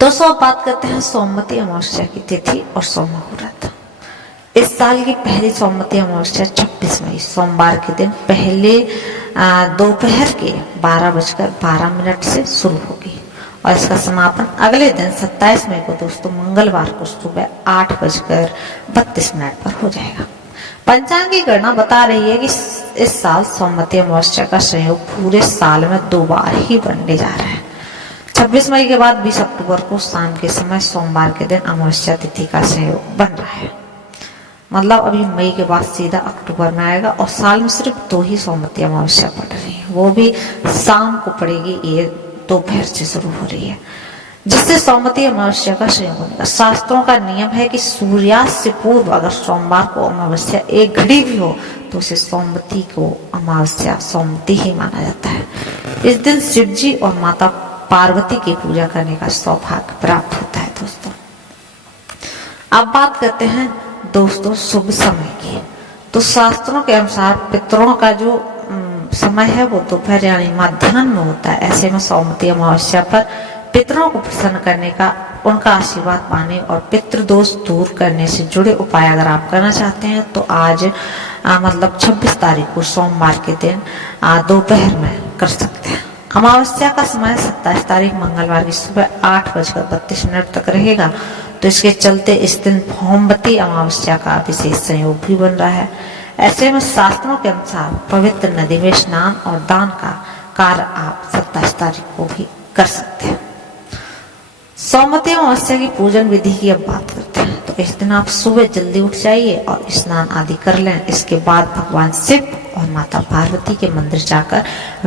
दोस्तों अब बात करते हैं सोमवती अमावस्या की तिथि और सोम मुहूर्त। इस साल की पहली सोमवती अमावस्या 26 मई सोमवार के दिन पहले दोपहर के 12:12 से शुरू होगी और इसका समापन अगले दिन 27 मई को दोस्तों मंगलवार को सुबह 8:32 पर हो जाएगा। पंचांग की गणना बता रही है कि इस साल सोमवती अमावस्या का संयोग पूरे साल में 2 बार ही बनने जा रहा है। 26 मई के बाद 20 अक्टूबर को शाम के समय सोमवार के दिन अमावस्या तिथि का संयोग बन रहा है। मतलब अभी मई के बाद सीधा अक्टूबर में आएगा और साल में सिर्फ 2 ही सोमवती अमावस्या पड़ रही है, वो भी शाम को पड़ेगी। ये दोपहर से शुरू हो रही है जिससे सोमवती अमावस्या का संयोग बनेगा। शास्त्रों का नियम है कि सूर्यास्त से पूर्व अगर सोमवार को अमावस्या 1 घड़ी भी हो तो उसे सोमवती को अमावस्या सोमवती ही माना जाता है। इस दिन शिव जी और माता पार्वती की पूजा करने का सौभाग्य प्राप्त होता है। दोस्तों अब बात करते हैं दोस्तों शुभ समय की। तो शास्त्रों के अनुसार पितरों का जो समय है वो दोपहर यानी मध्याह्न में होता है। ऐसे में सोमवती अमावस्या पर पितरों को प्रसन्न करने का, उनका आशीर्वाद पाने और पितृदोष दूर करने से जुड़े उपाय अगर आप करना चाहते हैं तो आज मतलब 26 तारीख को सोमवार के दिन दोपहर में कर सकते हैं। अमावस्या का समय 27 तारीख मंगलवार की सुबह 8:32 तक रहेगा। तो इसके चलते इस दिन भौमवती अमावस्या का विशेष संयोग भी बन रहा है। ऐसे में शास्त्रों के अनुसार पवित्र नदी में स्नान और दान का कार्य आप 27 तारीख को भी कर सकते हैं। सोमवती अमावस्या की पूजन विधि की अब बात करते हैं। तो इस दिन आप सुबह जल्दी उठ जाइए और स्नान आदि कर लें। इसके बाद भगवान शिव और माता पार्वती के मंदिर जाकर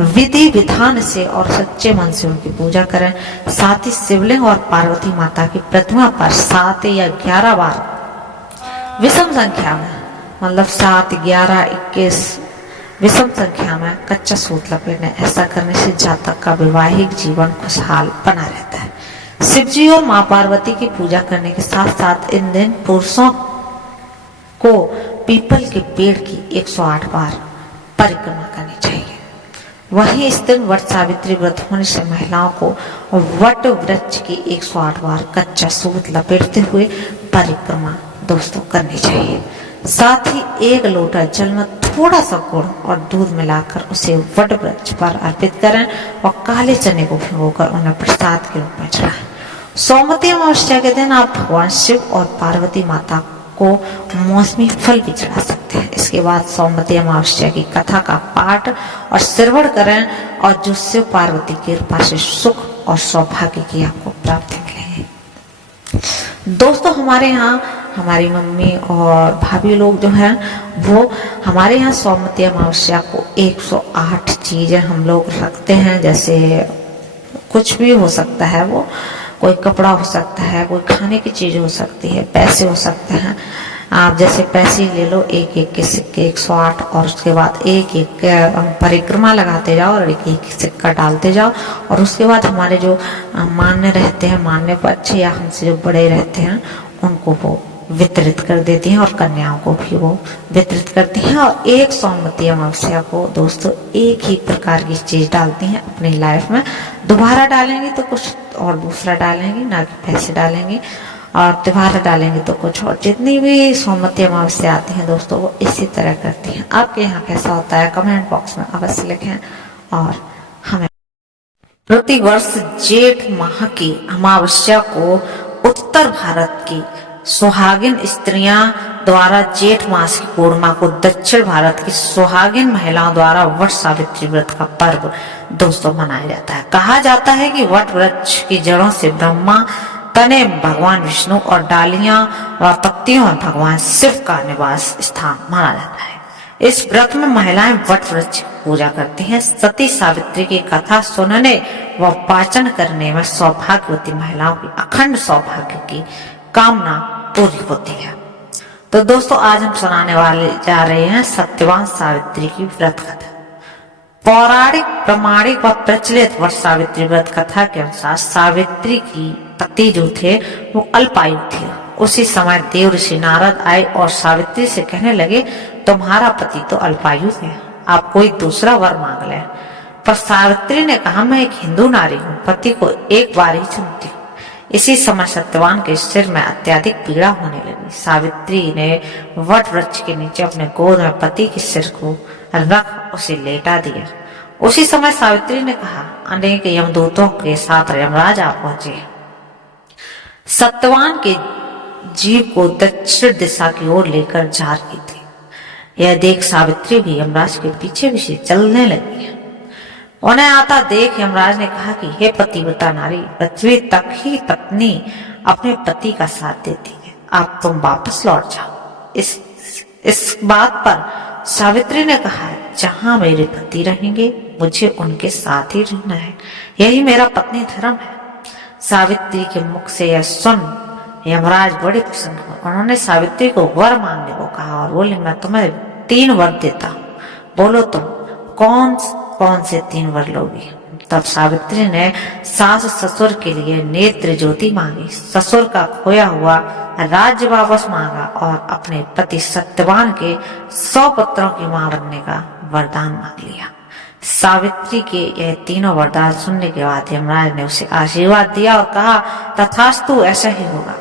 विधि विधान से और सच्चे मन से उनकी पूजा करें। साथ ही शिवलिंग और पार्वती माता की प्रतिमा पर 7 या 11 बार विषम संख्या में, मतलब 7, 11, 21 विषम संख्या में कच्चा सूत लपेटें। ऐसा करने से जातक का वैवाहिक जीवन खुशहाल बना रहता है। शिव जी और माँ पार्वती की पूजा करने के साथ साथ इन दिन पुरुषों को पीपल के पेड़ की 108 बार परिक्रमा करनी चाहिए। वहीं इस दिन वट सावित्री व्रत होने से महिलाओं को वट वृक्ष की 108 बार कच्चा सूत लपेटते हुए परिक्रमा दोस्तों करनी चाहिए। साथ ही 1 लोटा जल में थोड़ा सा गुड़ और दूध मिलाकर उसे वट वृक्ष पर अर्पित करें और काले चने को भिगोकर उन्हें प्रसाद के रूप में चढ़ाएं। सोमवती अमावस्या के दिन आप भगवान शिव और पार्वती माता को मौसमी फल भी चढ़ा सकते हैं। इसके बाद सोमवती अमावस्या की कथा का पाठ और श्रवण करें और जो शिव पार्वती की कृपा से सुख और सौभाग्य की आपको प्राप्ति मिलेगी। दोस्तों हमारे यहाँ हमारी मम्मी और भाभी लोग जो हैं वो हमारे यहाँ सोमवती अमावस्या को 108 चीजें हम लोग रखते हैं। जैसे कुछ भी हो सकता है, वो कोई कपड़ा हो सकता है, कोई खाने की चीज हो सकती है, पैसे हो सकते हैं। आप जैसे पैसे ले लो, एक एक के सिक्के 108 और उसके बाद एक एक परिक्रमा लगाते जाओ और एक एक सिक्का डालते जाओ। और उसके बाद हमारे जो मान्य रहते हैं, मान्य बच्चे या हमसे जो बड़े रहते हैं उनको वो वितरित कर देती हैं और कन्याओं को भी वो वितरित करती हैं। और एक सोमवती अमावस्या को दोस्तों एक ही प्रकार की चीज डालती हैं अपनी लाइफ में। दोबारा डालेंगी तो कुछ और दूसरा डालेंगी, ना कि पैसे डालेंगी, और दोबारा डालेंगे तो कुछ और। जितनी भी सोमवती अमावस्या आती हैं दोस्तों वो इसी तरह करती हैं। आपके यहाँ कैसा होता है कमेंट बॉक्स में अवश्य लिखें। और हमें प्रतिवर्ष जेठ माह की अमावस्या को उत्तर भारत की सुहागिन स्त्रियां द्वारा जेठ मास की पूर्णिमा को दक्षिण भारत की सुहागिन महिलाओं द्वारा वट सावित्री व्रत का पर्व दोस्तों मनाया जाता है। कहा जाता है कि वट वृक्ष की जड़ों से ब्रह्मा, तने भगवान विष्णु और डालियां व पत्तियों में भगवान शिव का निवास स्थान माना जाता है। इस व्रत में महिलाएं वट वृक्ष की पूजा करती हैं। सती सावित्री की कथा सुनने व वाचन करने में सौभाग्यवती महिलाओं की अखंड सौभाग्य की कामना पूरी होती है। तो दोस्तों आज हम सुनाने वाले जा रहे हैं सत्यवान सावित्री की व्रत कथा। पौराणिक, प्रामाणिक व प्रचलित वट सावित्री व्रत कथा के अनुसार सावित्री की पति जो थे वो अल्पायु थे। उसी समय देव ऋषि नारद आए और सावित्री से कहने लगे, तुम्हारा पति तो अल्पायु है, आप कोई दूसरा वर मांग लें। पर सावित्री ने कहा, मैं एक हिंदू नारी हूँ, पति को एक बार ही चुनती हूँ। इसी समय सत्यवान के सिर में अत्यधिक पीड़ा होने लगी। सावित्री ने वट वृक्ष के नीचे अपने गोद में पति के सिर को रख उसे लेटा दिया। उसी समय सावित्री ने कहा, अनेक यमदूतों के साथ यमराज आ पहुंचे। सत्यवान के जीव को दक्षिण दिशा की ओर लेकर जा रही थी। यह देख सावित्री भी यमराज के पीछे पीछे चलने लगी। उन्हें आता देख यमराज ने कहा कि हे पतिव्रता नारी, पृथ्वी तक ही पत्नी अपने पति का साथ देती है, आप तुम वापस लौट जाओ। इस बात पर सावित्री ने कहा, जहां मेरे पति रहेंगे मुझे उनके साथ ही रहना है, यही मेरा पत्नी धर्म है। सावित्री के मुख से यह सुन यमराज बड़े प्रसन्न हुए। उन्होंने सावित्री को वर मांगने को कहा और बोले, मैं तुम्हें 3 वर देता हूँ, बोलो तुम कौन से 3 वर लोगी। तब सावित्री ने सास ससुर के लिए नेत्र ज्योति मांगी, ससुर का खोया हुआ राज्य वापस मांगा और अपने पति सत्यवान के 100 पुत्रों की मां बनने का वरदान मांग लिया। सावित्री के यह तीनों वरदान सुनने के बाद यमराज ने उसे आशीर्वाद दिया और कहा, तथास्तु ऐसा ही होगा।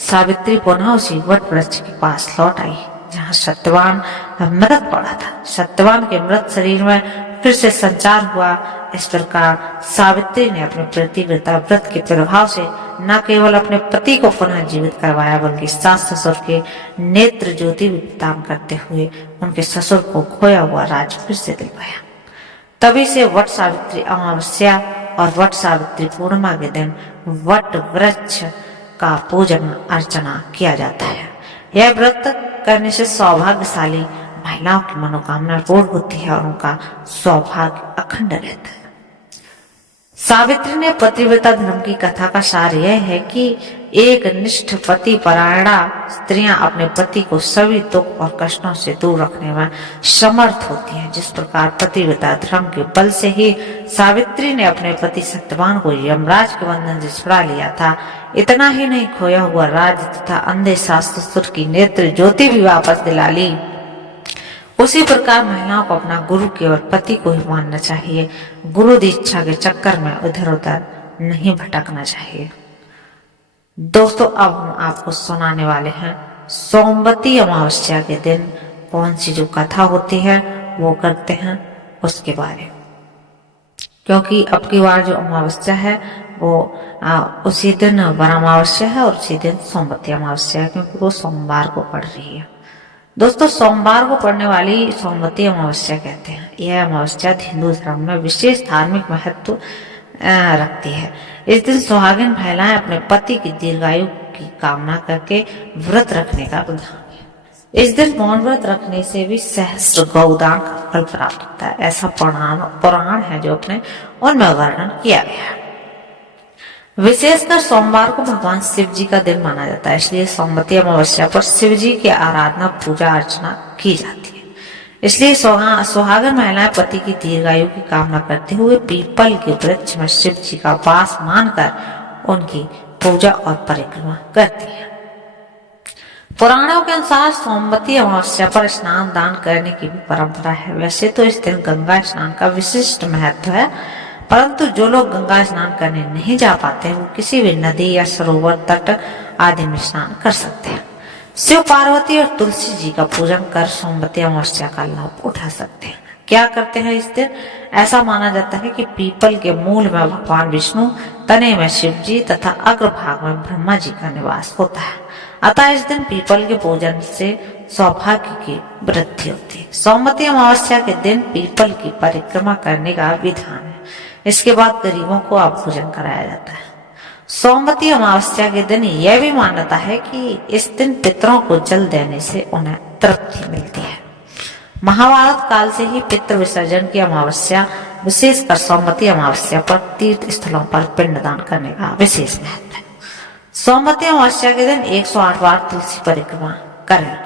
सावित्री पुनः उसी वट वृक्ष के पास लौट आई जहाँ सत्यवान मृत पड़ा था। सत्यवान के मृत शरीर में फिर से संचार हुआ। इस प्रकार सावित्री ने अपने पतिव्रता व्रत के प्रभाव से न केवल अपने पति को पुनः जीवित करवाया, बल्कि सास ससुर के नेत्र ज्योति भी प्रदान करते हुए उनके ससुर को खोया हुआ राज फिर से दिलवाया। तभी से वट सावित्री अमावस्या और वट सावित्री पूर्णिमा के दिन वट वृक्ष का पूजन अर्चना किया जाता है। यह व्रत करने से सौभाग्यशाली महिलाओं की मनोकामना पूर्ण होती है और उनका सौभाग्य अखंड रहता है। सावित्री ने पतिव्रता धर्म की कथा का सार यह है कि एक निष्ठ पति परायणा स्त्रियां अपने पति को सभी दुख और कष्टों से दूर रखने में समर्थ होती हैं। जिस प्रकार पतिव्रता धर्म के बल से ही सावित्री ने अपने पति सत्यवान को यमराज के बंधन से छुड़ा लिया था, इतना ही नहीं, खोया हुआ राज्य तथा अंधे सास ससुर की नेत्र ज्योति भी वापस दिला ली। उसी प्रकार महिलाओं को अपना गुरु केवल पति को ही मानना चाहिए। गुरु दीक्षा के चक्कर में इधर उधर नहीं भटकना चाहिए। दोस्तों, अब हम आपको सुनाने वाले हैं सोमवती अमावस्या के दिन कौन सी जो कथा होती है वो करते हैं उसके बारे में, क्योंकि अब की बार जो अमावस्या है वो उसी दिन वर अमावस्या है और उसी दिन सोमवती अमावस्या है, क्योंकि वो सोमवार को पड़ रही है। दोस्तों, सोमवार को पड़ने वाली सोमवती अमावस्या कहते हैं। यह अमावस्या हिंदू धर्म में विशेष धार्मिक महत्व रखती है। इस दिन सुहागिन महिलाएं अपने पति की दीर्घायु की कामना करके व्रत रखने का विधान है। इस दिन मौन व्रत रखने से भी सहस्त्र गौदान का फल प्राप्त होता है, ऐसा पुराण है जो अपने उनमें वर्णन किया गया है। विशेषकर सोमवार को भगवान शिव जी का दिन माना जाता है, इसलिए सोमवती अमावस्या पर शिव जी की आराधना पूजा अर्चना की जाती है। इसलिए सुहागन महिलाएं पति की दीर्घायु की कामना करते हुए पीपल के वृक्ष में शिव जी का वास मानकर उनकी पूजा और परिक्रमा करती है। पुराणों के अनुसार सोमवती अमावस्या पर स्नान दान करने की भी परंपरा है। वैसे तो इस दिन गंगा स्नान का विशिष्ट महत्व है, परंतु जो लोग गंगा स्नान करने नहीं जा पाते वो किसी भी नदी या सरोवर तट आदि में स्नान कर सकते हैं। शिव पार्वती और तुलसी जी का पूजन कर सोमवती अमावस्या का लाभ उठा सकते हैं। क्या करते हैं इस दिन? ऐसा माना जाता है कि पीपल के मूल में भगवान विष्णु, तने में शिव जी तथा अग्रभाग में ब्रह्मा जी का निवास होता है। अतः इस दिन पीपल के पूजन से सौभाग्य की वृद्धि होती है। सोमवती अमावस्या के दिन पीपल की परिक्रमा करने का विधान है। इसके बाद गरीबों को भोजन कराया जाता है। सोमवती अमावस्या के दिन यह भी मान्यता है कि इस दिन पितरों को जल देने से उन्हें तृप्ति मिलती है। महाभारत काल से ही पितृ विसर्जन की अमावस्या, विशेषकर सोमवती अमावस्या पर तीर्थ स्थलों पर पिंडदान करने का विशेष महत्व है। सोमवती अमावस्या के दिन 108 बार तुलसी परिक्रमा करें।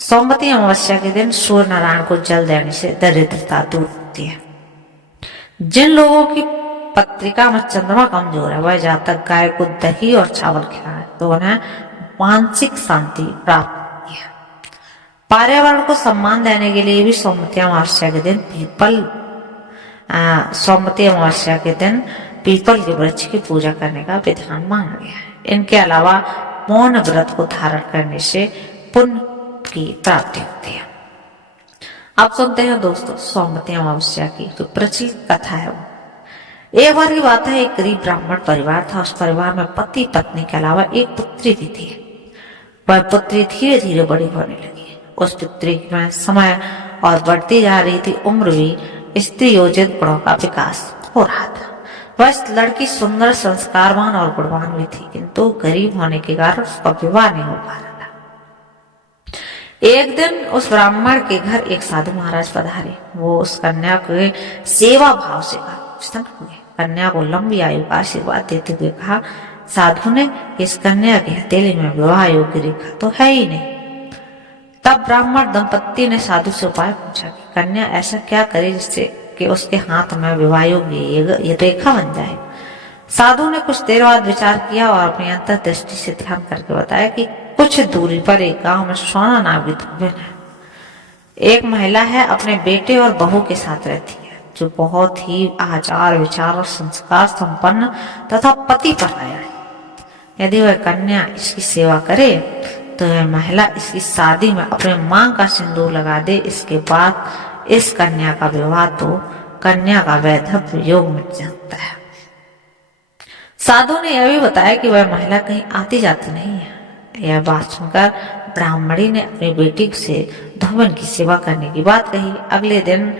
सोमवती अमावस्या के दिन सूर्य नारायण को जल देने से दरिद्रता दूर होती है। जिन लोगों की पत्रिका में चंद्रमा कमजोर है वह जातक गाय को दही और चावल खिलाए तो उन्हें मानसिक शांति प्राप्त होती है। पर्यावरण को सम्मान देने के लिए भी सोमवती अमावस्या के दिन पीपल के वृक्ष की पूजा करने का विधान माना गया है। इनके अलावा मौन व्रत को धारण करने से पुण्य की प्राप्ति होती है। आप सुनते हैं दोस्तों सौमती अमावस्या की जो प्रचलित कथा है वो। एक बार की बात है, एक गरीब ब्राह्मण परिवार था। उस परिवार में पति पत्नी के अलावा एक पुत्री भी थी। वह पुत्री धीरे धीरे बड़ी होने लगी। उस पुत्री में समय और बढ़ती जा रही थी उम्र भी स्त्री योजित गुणों का विकास हो रहा था। वह लड़की सुंदर, संस्कारवान और गुणवान भी थी, किंतु गरीब होने के कारण उसका विवाह नहीं हो पा रहा था। एक दिन उस ब्राह्मण के घर एक साधु महाराज पधारे। वो उस कन्या के सेवा भाव से प्रसन्न हुए। कन्या को लंबी आयु का आशीर्वाद देते हुए कहा, साधु ने, इस कन्या की हथेली में विवाह योग्य रेखा तो है ही नहीं। तब ब्राह्मण दंपत्ति ने साधु से उपाय पूछा कि कन्या ऐसा क्या करे जिससे कि उसके हाथ में विवाह योग्य ये रेखा बन जाए। साधु ने कुछ देर बाद विचार किया और अपनी अंतर्दृष्टि से ध्यान करके बताया कि कुछ दूरी पर एक गांव में सोना नाम की धोबन है। एक महिला है, अपने बेटे और बहू के साथ रहती है, जो बहुत ही आचार विचार और संस्कार संपन्न तथा पति परायण है। यदि वह कन्या इसकी सेवा करे तो वह महिला इसकी शादी में अपने मांग का सिंदूर लगा दे। इसके बाद इस कन्या का विवाह तो कन्या का वैधव्य योग मिट जाता है। साधु ने यह भी बताया कि वह महिला कहीं आती जाती नहीं है। यह बात सुनकर ब्राह्मणी ने अपनी बेटी से धोबन की सेवा करने की बात कही। अगले दिन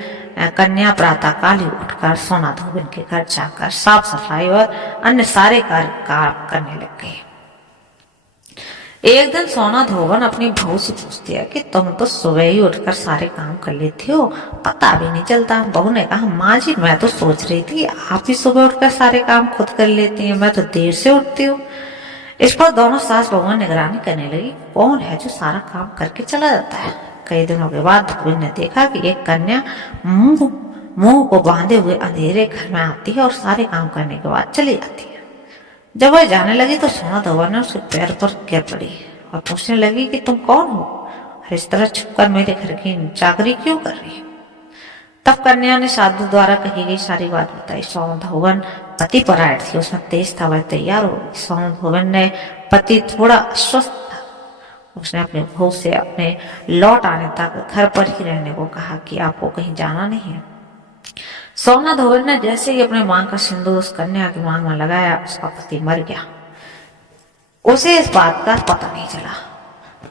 कन्या प्रातः काल ही उठकर सोना धोबन के घर जाकर साफ सफाई और अन्य सारे कार्य करने लग गई। एक दिन सोना धोबन अपनी बहू से पूछती है कि तुम तो सुबह ही उठकर सारे काम कर लेती हो, पता भी नहीं चलता। बहू ने कहा, माँ जी मैं तो सोच रही थी आप ही सुबह उठकर सारे काम खुद कर लेती हैं, मैं तो देर से उठती हूँ। इस पर दोनों सास बहू निगरानी करने लगी, कौन है जो सारा काम करके चला जाता है। कई दिनों के बाद धोबन ने देखा कि एक कन्या मुंह को बांधे हुए अंधेरे घर में आती है और सारे काम करने के बाद चली जाती है। जब वह जाने लगी तो सोना धोबन ने उसके पैर पर गिर पड़ी और पूछने लगी कि तुम कौन हो और इस तरह छुपकर मेरे घर की चाकरी क्यों कर रही हो। तब कन्या ने साधु द्वारा कही गई सारी बात बताई। सोना धोबन पति परायण थी, उसमें तेज था, वह तैयार हो गई। सोना धोबन ने पति थोड़ा अस्वस्थ था, उसने अपने बहू से अपने लौट आने तक घर पर ही रहने को कहा कि आपको कहीं जाना नहीं है। सोना धोबन ने जैसे ही अपने मांग का सिंदूर उस कन्या की मांग में लगाया, उसका पति मर गया। उसे इस बात का पता नहीं चला।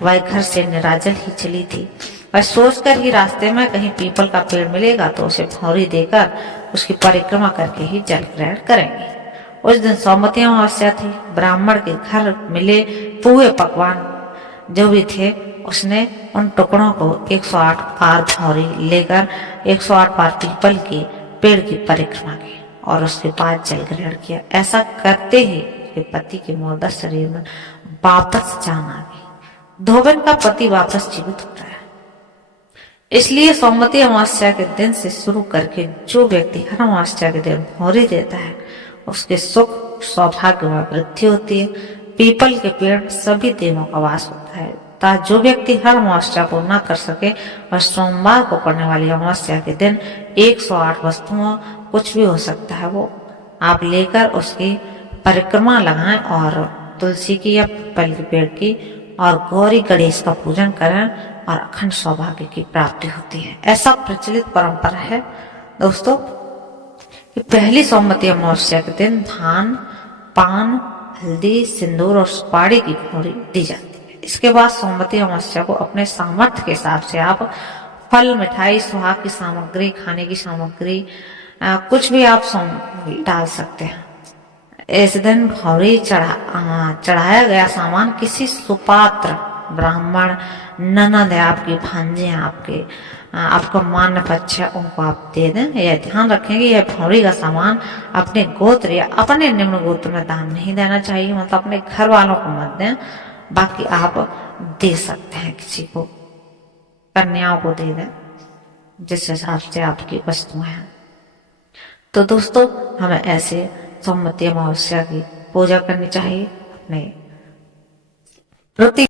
वह घर से निराजल ही चली थी। वह सोचकर ही रास्ते में कहीं पीपल का पेड़ मिलेगा तो उसे भौरी देकर उसकी परिक्रमा करके ही जल ग्रहण करेंगे। उस दिन सौमती अमावस्या थी। ब्राह्मण के घर मिले पुए पकवान जो भी थे, उसने उन टुकड़ों को 108 बार भौरी लेकर 108 बार पीपल के पेड़ की परिक्रमा की और उसके बाद जल ग्रहण किया। ऐसा करते ही पति के मुर्दा शरीर में वापस जान आ गई। धोबन का पति वापस जीवित हो रहा है। इसलिए सौमती अमावस्या के दिन से शुरू करके जो व्यक्ति हर अमावस्या के दिन भौरी देता है उसके सुख सौभाग्य में वृद्धि होती है। पीपल के पेड़ सभी देवों का वास होता है। तथा जो व्यक्ति हर अमावस्या को न कर सके वह सोमवार को पड़ने वाली अमावस्या के दिन 108 वस्तुओं कुछ भी हो सकता है वो आप लेकर उसकी परिक्रमा लगाएं और तुलसी की या पीपल के पेड़ की और गौरी गणेश का पूजन करें और अखंड सौभाग्य की प्राप्ति होती है। ऐसा प्रचलित परंपरा है दोस्तों कि पहली सौमती अमावस्या के दिन धान, पान, हल्दी, सिंदूर और सुपारी की भौरी दी जाती है। इसके बाद सौमती अमावस्या को अपने सामर्थ्य के हिसाब से आप फल, मिठाई, सुहाग की सामग्री, खाने की सामग्री कुछ भी आप डाल सकते हैं। इस दिन भौरी चढ़ाया गया सामान किसी सुपात्र, ब्राह्मण, ननद है आपकी, भांजे हैं आपके, आपका मान्य पक्ष है, उनको आप दे दें। यह ध्यान रखेंगे यह भौरी का सामान अपने गोत्र या अपने निम्न गोत्र में दान नहीं देना चाहिए, मतलब अपने घर वालों को मत दें। बाकी आप दे सकते हैं, किसी को, कन्याओं को दे दें जिस हिसाब से आपकी वस्तुएं हैं। तो दोस्तों हमें ऐसे सौमती अमावस्या की पूजा करनी चाहिए, अपने प्रति